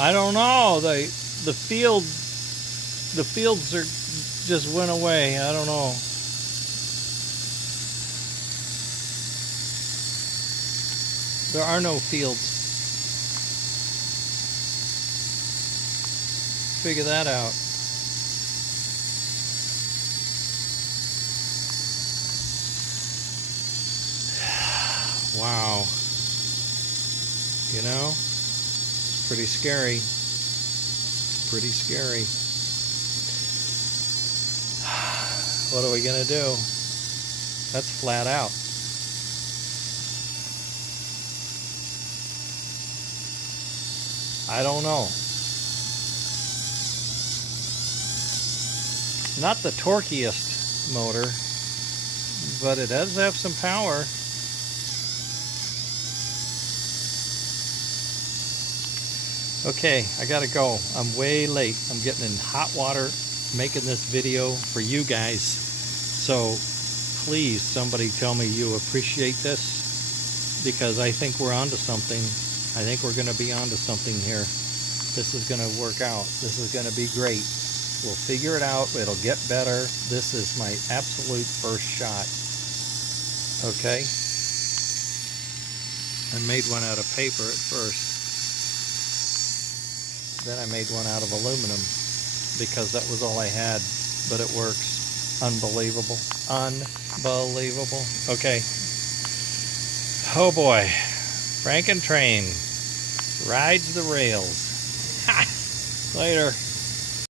I don't know. The fields are just went away. I don't know. There are no fields. Figure that out. Wow. You know, it's pretty scary. Pretty scary. What are we gonna do? That's flat out. I don't know. Not the torquiest motor, but it does have some power. Okay, I gotta go. I'm way late. I'm getting in hot water making this video for you guys. So please, somebody tell me you appreciate this, because I think we're onto something. I think we're gonna be onto something here. This is gonna work out. This is gonna be great. We'll figure it out. It'll get better. This is my absolute first shot. Okay? I made one out of paper at first. Then I made one out of aluminum because that was all I had, but it works. Unbelievable. Unbelievable. Okay. Oh boy. Frankentrain rides the rails. Ha! Later.